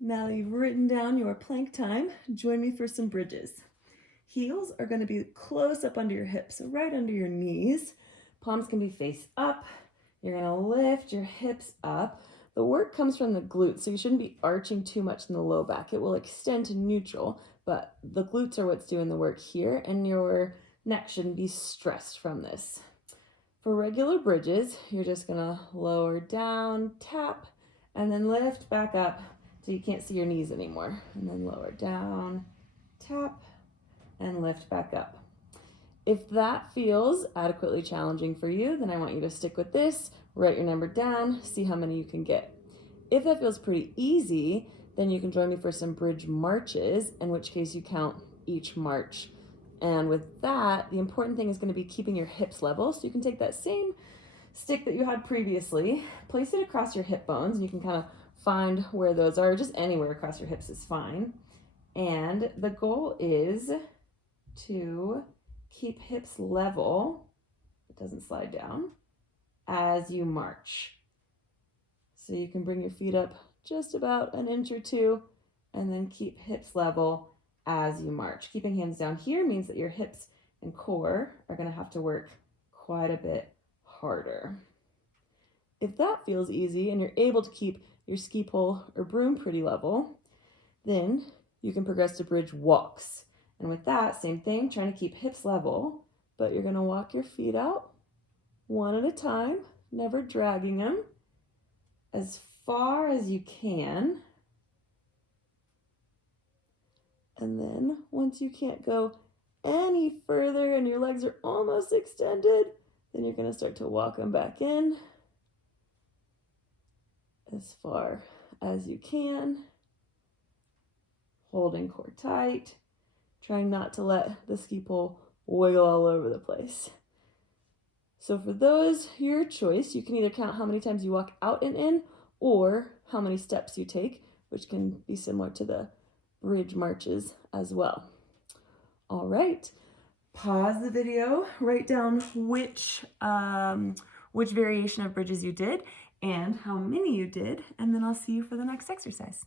Now that you've written down your plank time, join me for some bridges. Heels are going to be close up under your hips, so right under your knees. Palms can be face up. You're going to lift your hips up. The work comes from the glutes, so you shouldn't be arching too much in the low back. It will extend to neutral, but the glutes are what's doing the work here, and your neck shouldn't be stressed from this. For regular bridges, you're just going to lower down, tap, and then lift back up till you can't see your knees anymore. And then lower down, tap, and lift back up. If that feels adequately challenging for you, then I want you to stick with this, write your number down, see how many you can get. If that feels pretty easy, then you can join me for some bridge marches, in which case you count each march. And with that, the important thing is going to be keeping your hips level. So you can take that same stick that you had previously, place it across your hip bones, and you can kind of find where those are, just anywhere across your hips is fine. And the goal is to keep hips level, it doesn't slide down, as you march. So you can bring your feet up just about an inch or two, and then keep hips level as you march. Keeping hands down here means that your hips and core are going to have to work quite a bit harder. If that feels easy and you're able to keep your ski pole or broom pretty level, then you can progress to bridge walks. And with that, same thing, trying to keep hips level, but you're going to walk your feet out one at a time, never dragging them, as far as you can. And then once you can't go any further and your legs are almost extended, then you're going to start to walk them back in as far as you can, holding core tight, trying not to let the ski pole wiggle all over the place. So for those, your choice, you can either count how many times you walk out and in or how many steps you take, which can be similar to the bridge marches as well. All right, pause the video, write down which variation of bridges you did and how many you did, and then I'll see you for the next exercise.